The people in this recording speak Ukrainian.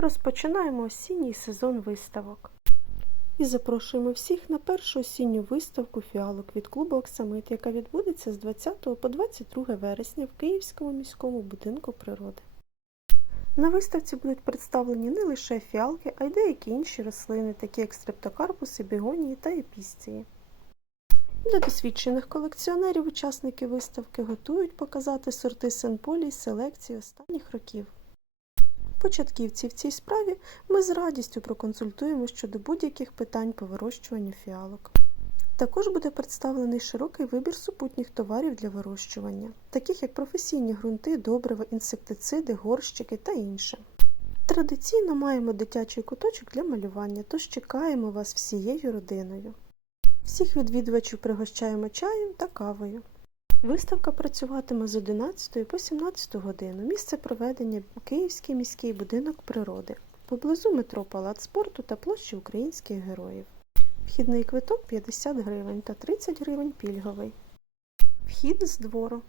Розпочинаємо осінній сезон виставок. І запрошуємо всіх на першу осінню виставку фіалок від клубу Оксамит, яка відбудеться з 20 по 22 вересня в Київському міському будинку природи. На виставці будуть представлені не лише фіалки, а й деякі інші рослини, такі як стрептокарпуси, бігонії та епісції. Для досвідчених колекціонерів учасники виставки готують показати сорти сенполій селекції останніх років. Початківці в цій справі ми з радістю проконсультуємо щодо будь-яких питань по вирощуванню фіалок. Також буде представлений широкий вибір супутніх товарів для вирощування, таких як професійні ґрунти, добрива, інсектициди, горщики та інше. Традиційно маємо дитячий куточок для малювання, тож чекаємо вас всією родиною. Всіх відвідувачів пригощаємо чаєм та кавою. Виставка працюватиме з 11 по 17 годину. Місце проведення Київський міський будинок природи поблизу метро Палац спорту та площі українських героїв. Вхідний квиток 50 гривень та 30 гривень пільговий. Вхід з двору.